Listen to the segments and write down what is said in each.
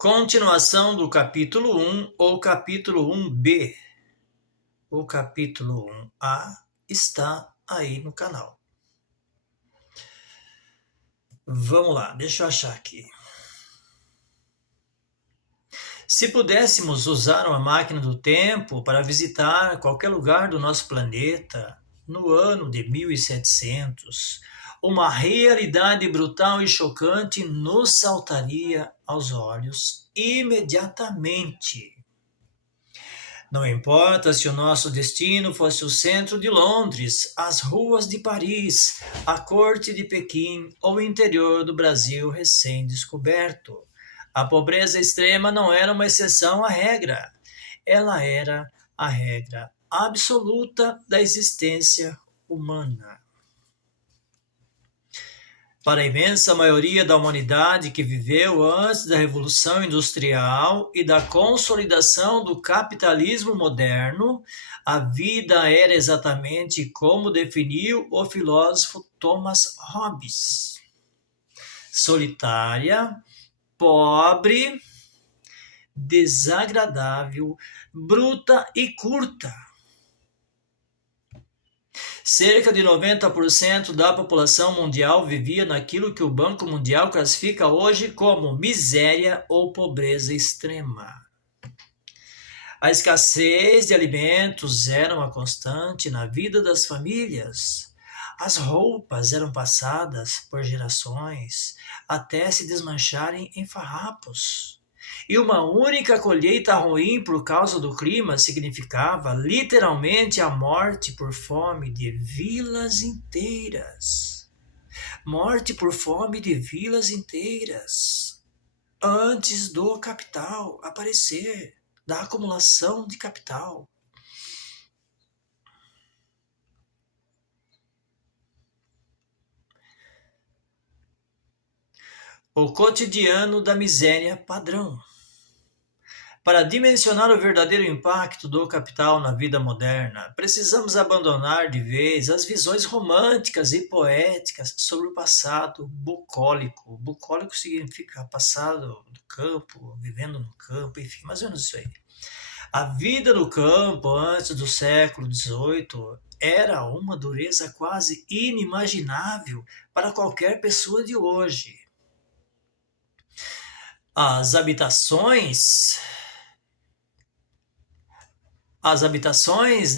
Continuação do capítulo 1 ou capítulo 1b. O capítulo 1a está aí no canal. Vamos lá, deixa eu achar aqui. Se pudéssemos usar uma máquina do tempo para visitar qualquer lugar do nosso planeta no ano de 1700, uma realidade brutal e chocante nos saltaria aos olhos imediatamente. Não importa se o nosso destino fosse o centro de Londres, as ruas de Paris, a corte de Pequim ou o interior do Brasil recém-descoberto. A pobreza extrema não era uma exceção à regra. Ela era a regra absoluta da existência humana. Para a imensa maioria da humanidade que viveu antes da Revolução Industrial e da consolidação do capitalismo moderno, a vida era exatamente como definiu o filósofo Thomas Hobbes: solitária, pobre, desagradável, bruta e curta. Cerca de 90% da população mundial vivia naquilo que o Banco Mundial classifica hoje como miséria ou pobreza extrema. A escassez de alimentos era uma constante na vida das famílias. As roupas eram passadas por gerações até se desmancharem em farrapos. E uma única colheita ruim por causa do clima significava literalmente a morte por fome de vilas inteiras. Morte por fome de vilas inteiras. Antes do capital aparecer, da acumulação de capital. O cotidiano da miséria padrão. Para dimensionar o verdadeiro impacto do capital na vida moderna, precisamos abandonar de vez as visões românticas e poéticas sobre o passado bucólico. Bucólico significa passado do campo, vivendo no campo, enfim, mais ou menos isso aí. A vida no campo antes do século XVIII era uma dureza quase inimaginável para qualquer pessoa de hoje. As habitações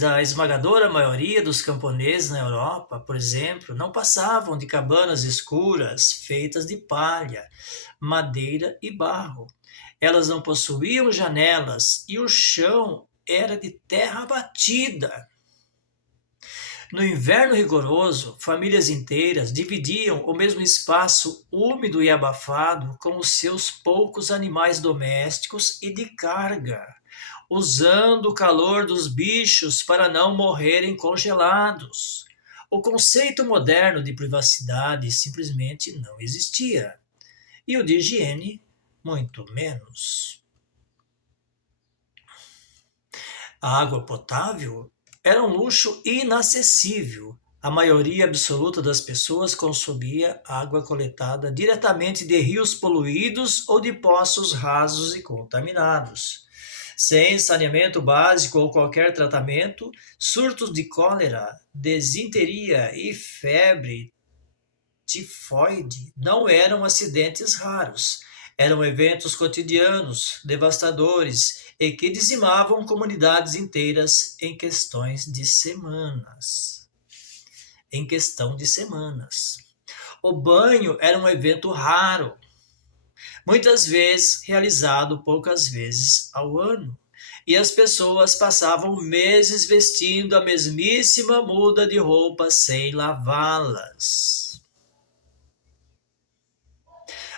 da esmagadora maioria dos camponeses na Europa, por exemplo, não passavam de cabanas escuras feitas de palha, madeira e barro. Elas não possuíam janelas e o chão era de terra batida. No inverno rigoroso, famílias inteiras dividiam o mesmo espaço úmido e abafado com os seus poucos animais domésticos e de carga, usando o calor dos bichos para não morrerem congelados. O conceito moderno de privacidade simplesmente não existia, e o de higiene, muito menos. A água potável era um luxo inacessível. A maioria absoluta das pessoas consumia água coletada diretamente de rios poluídos ou de poços rasos e contaminados. Sem saneamento básico ou qualquer tratamento, surtos de cólera, desinteria e febre tifoide não eram acidentes raros. Eram eventos cotidianos, devastadores e que dizimavam comunidades inteiras em questão de semanas. O banho era um evento raro, muitas vezes realizado poucas vezes ao ano, e as pessoas passavam meses vestindo a mesmíssima muda de roupa sem lavá-las.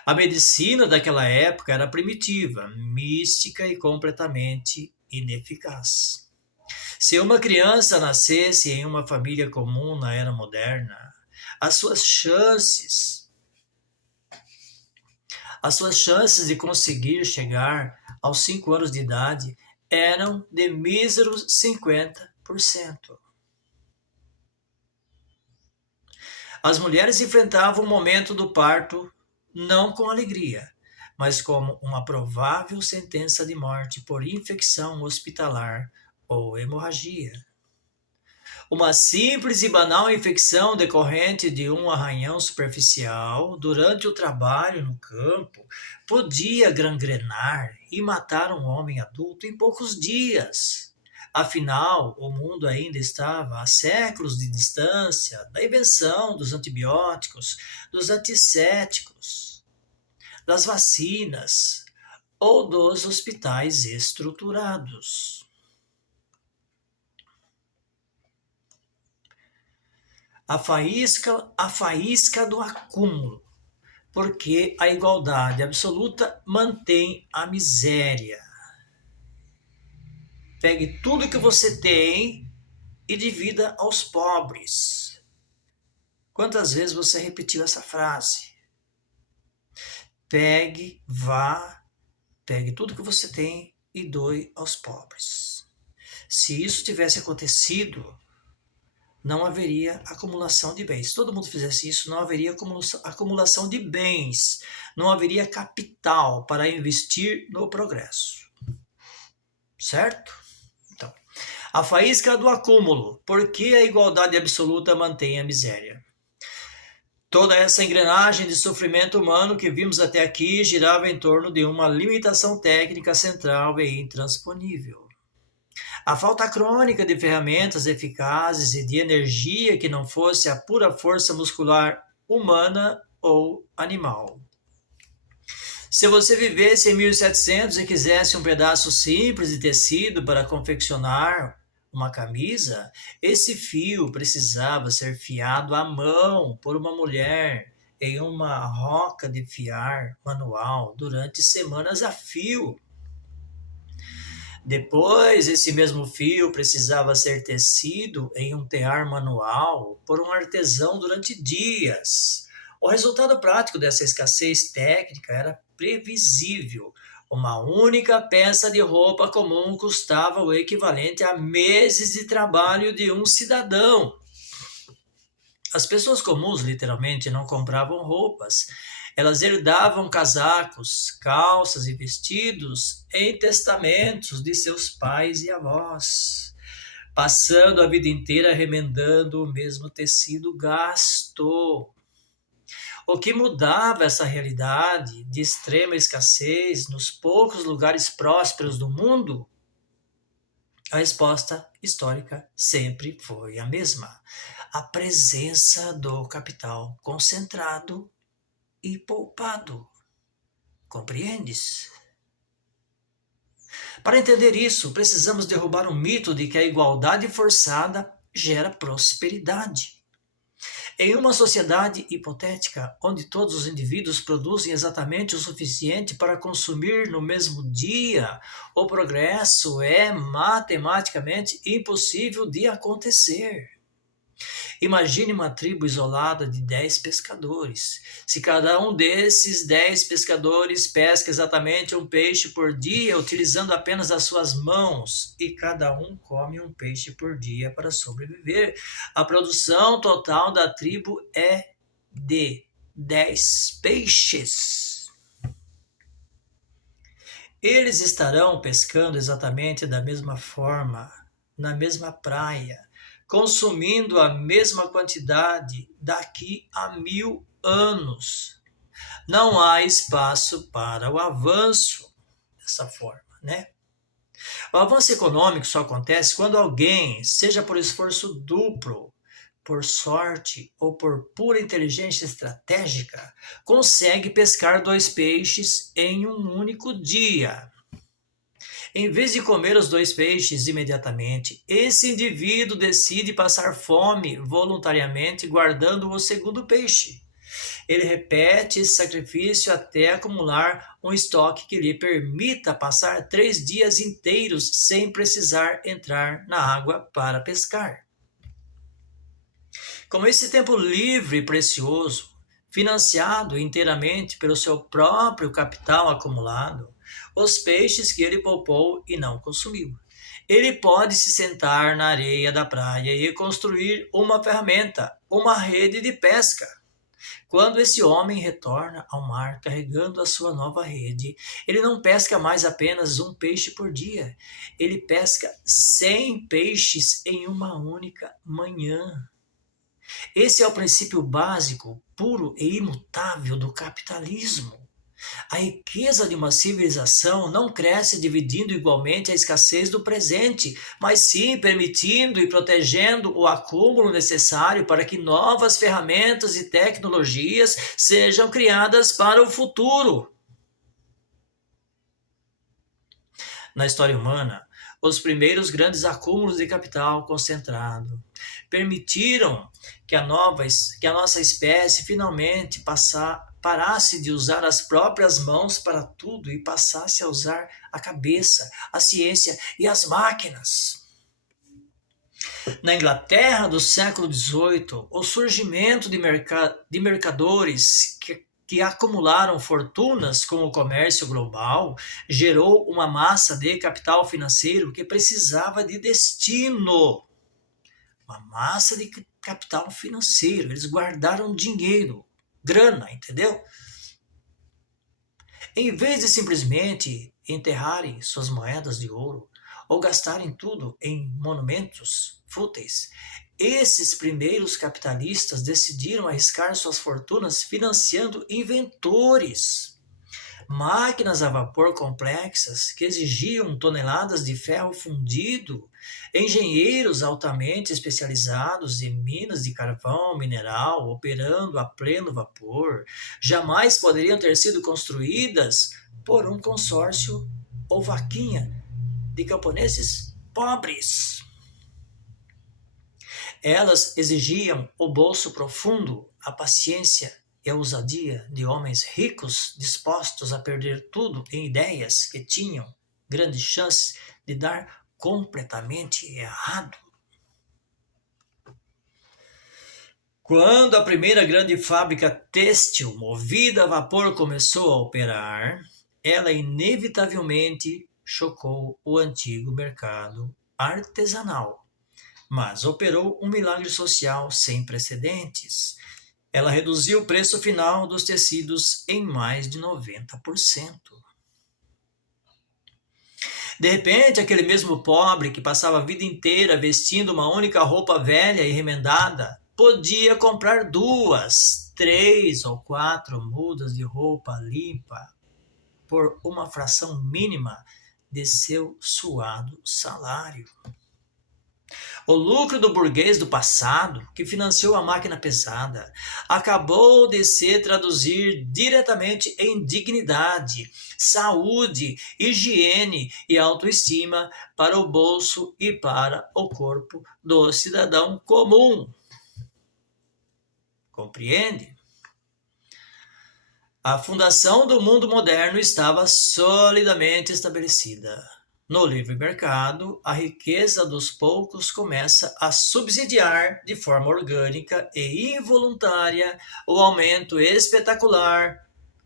A medicina daquela época era primitiva, mística e completamente ineficaz. Se uma criança nascesse em uma família comum na era moderna, as suas chances de conseguir chegar aos 5 anos de idade eram de míseros 50%. As mulheres enfrentavam o momento do parto não com alegria, mas como uma provável sentença de morte por infecção hospitalar ou hemorragia. Uma simples e banal infecção decorrente de um arranhão superficial durante o trabalho no campo podia gangrenar e matar um homem adulto em poucos dias. Afinal, o mundo ainda estava a séculos de distância da invenção dos antibióticos, dos antissépticos, das vacinas ou dos hospitais estruturados. A faísca do acúmulo, porque a igualdade absoluta mantém a miséria. Pegue tudo que você tem e divida aos pobres. Quantas vezes você repetiu essa frase? Pegue tudo que você tem e doe aos pobres. Se isso tivesse acontecido, não haveria acumulação de bens. Se todo mundo fizesse isso, não haveria acumulação de bens. Não haveria capital para investir no progresso. Certo? Então, a faísca do acúmulo. Porque a igualdade absoluta mantém a miséria. Toda essa engrenagem de sofrimento humano que vimos até aqui girava em torno de uma limitação técnica central e intransponível. A falta crônica de ferramentas eficazes e de energia que não fosse a pura força muscular humana ou animal. Se você vivesse em 1700 e quisesse um pedaço simples de tecido para confeccionar uma camisa, esse fio precisava ser fiado à mão por uma mulher em uma roca de fiar manual durante semanas a fio. Depois, esse mesmo fio precisava ser tecido em um tear manual por um artesão durante dias. O resultado prático dessa escassez técnica era previsível. Uma única peça de roupa comum custava o equivalente a meses de trabalho de um cidadão. As pessoas comuns, literalmente, não compravam roupas. Elas herdavam casacos, calças e vestidos em testamentos de seus pais e avós, passando a vida inteira remendando o mesmo tecido gasto. O que mudava essa realidade de extrema escassez nos poucos lugares prósperos do mundo? A resposta histórica sempre foi a mesma: a presença do capital concentrado e poupado. Compreendes? Para entender isso, precisamos derrubar o mito de que a igualdade forçada gera prosperidade. Em uma sociedade hipotética, onde todos os indivíduos produzem exatamente o suficiente para consumir no mesmo dia, o progresso é matematicamente impossível de acontecer. Imagine uma tribo isolada de 10 pescadores. Se cada um desses 10 pescadores pesca exatamente um peixe por dia, utilizando apenas as suas mãos, e cada um come um peixe por dia para sobreviver, a produção total da tribo é de 10 peixes. Eles estarão pescando exatamente da mesma forma, na mesma praia, consumindo a mesma quantidade daqui a 1000 anos. Não há espaço para o avanço dessa forma, né? O avanço econômico só acontece quando alguém, seja por esforço duplo, por sorte ou por pura inteligência estratégica, consegue pescar 2 peixes em um único dia. Em vez de comer os 2 peixes imediatamente, esse indivíduo decide passar fome voluntariamente guardando o segundo peixe. Ele repete esse sacrifício até acumular um estoque que lhe permita passar 3 dias inteiros sem precisar entrar na água para pescar. Com esse tempo livre e precioso, financiado inteiramente pelo seu próprio capital acumulado, os peixes que ele poupou e não consumiu, ele pode se sentar na areia da praia e construir uma ferramenta, uma rede de pesca. Quando esse homem retorna ao mar carregando a sua nova rede, ele não pesca mais apenas um peixe por dia, ele pesca 100 peixes em uma única manhã. Esse é o princípio básico, puro e imutável do capitalismo. A riqueza de uma civilização não cresce dividindo igualmente a escassez do presente, mas sim permitindo e protegendo o acúmulo necessário para que novas ferramentas e tecnologias sejam criadas para o futuro. Na história humana, os primeiros grandes acúmulos de capital concentrado permitiram que a nossa espécie finalmente parasse de usar as próprias mãos para tudo e passasse a usar a cabeça, a ciência e as máquinas. Na Inglaterra do século XVIII, o surgimento de mercadores que acumularam fortunas com o comércio global gerou uma massa de capital financeiro que precisava de destino. Uma massa de capital financeiro. Eles guardaram dinheiro, grana, entendeu? Em vez de simplesmente enterrarem suas moedas de ouro ou gastarem tudo em monumentos fúteis, esses primeiros capitalistas decidiram arriscar suas fortunas financiando inventores. Máquinas a vapor complexas que exigiam toneladas de ferro fundido, engenheiros altamente especializados em minas de carvão mineral operando a pleno vapor, jamais poderiam ter sido construídas por um consórcio ou vaquinha de camponeses pobres. Elas exigiam o bolso profundo, a paciência e a ousadia de homens ricos dispostos a perder tudo em ideias que tinham grandes chances de dar completamente errado. Quando a primeira grande fábrica têxtil movida a vapor começou a operar, ela inevitavelmente chocou o antigo mercado artesanal, mas operou um milagre social sem precedentes. Ela reduziu o preço final dos tecidos em mais de 90%. De repente, aquele mesmo pobre que passava a vida inteira vestindo uma única roupa velha e remendada, podia comprar 2, 3 ou 4 mudas de roupa limpa por uma fração mínima de seu suado salário. O lucro do burguês do passado, que financiou a máquina pesada, acabou de se traduzir diretamente em dignidade, saúde, higiene e autoestima para o bolso e para o corpo do cidadão comum. Compreende? A fundação do mundo moderno estava solidamente estabelecida. No livre mercado, a riqueza dos poucos começa a subsidiar de forma orgânica e involuntária o aumento espetacular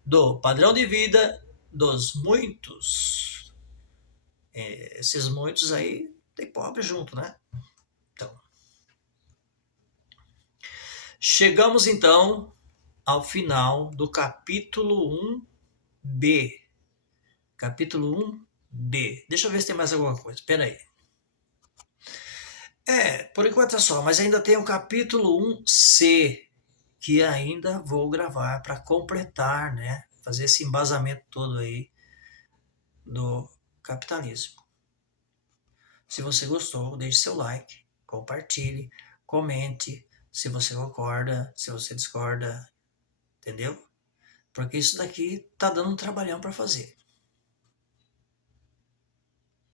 do padrão de vida dos muitos. Esses muitos aí tem pobre junto, né? Então, chegamos então ao final do capítulo 1b. Capítulo 1b. Deixa eu ver se tem mais alguma coisa. Espera aí. Por enquanto é só, mas ainda tem o capítulo 1c, que ainda vou gravar para completar, né? Fazer esse embasamento todo aí do capitalismo. Se você gostou, deixe seu like, compartilhe, comente se você concorda, se você discorda, entendeu? Porque isso daqui tá dando um trabalhão para fazer.